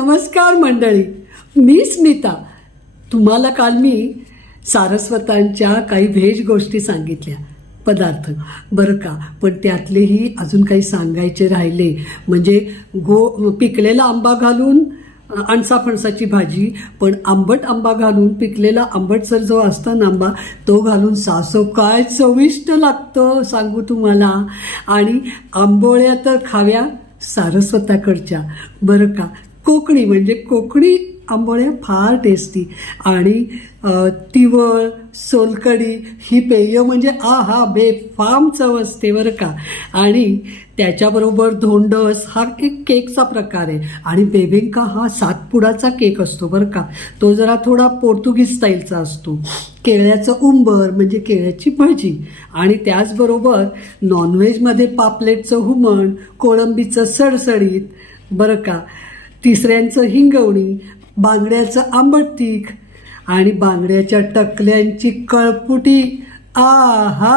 नमस्कार मंडळी, मी स्मिता. तुम्हाला काल मी सारस्वतांच्या काही व्हेज गोष्टी सांगितल्या, पदार्थ बरं का. पण त्यातलेही अजून काही सांगायचे राहिले. म्हणजे पिकलेला आंबा घालून अणसा फणसाची भाजी, पण आंबट आंबा घालून, पिकलेला आंबटसर जो असतो ना आंबा, तो घालून सासो काय चविष्ट लागतं सांगू तुम्हाला. आणि आंबोळ्या तर खाव्या सारस्वताकडच्या बरं का. कोकणी म्हणजे कोकणी आंबोळ्या फार टेस्टी. आणि तिवळ, सोलकढी ही पेय म्हणजे आहा बेफाम चव असते बरं का. आणि त्याच्याबरोबर धोंडस हा एक केकचा प्रकार आहे. आणि बेबिंका हा सातपुडाचा केक असतो बरं का. तो जरा थोडा पोर्तुगीज स्टाईलचा असतो. केळ्याचं उंबर म्हणजे केळ्याची भाजी. आणि त्याचबरोबर नॉनव्हेजमध्ये पापलेटचं हुमण, कोळंबीचं सडसडीत बरं का. तिसऱ्यांचं हिंगवणी, बांगड्याचं आंबट तीख आणि बांगड्याच्या टकल्यांची कळपुटी. आहा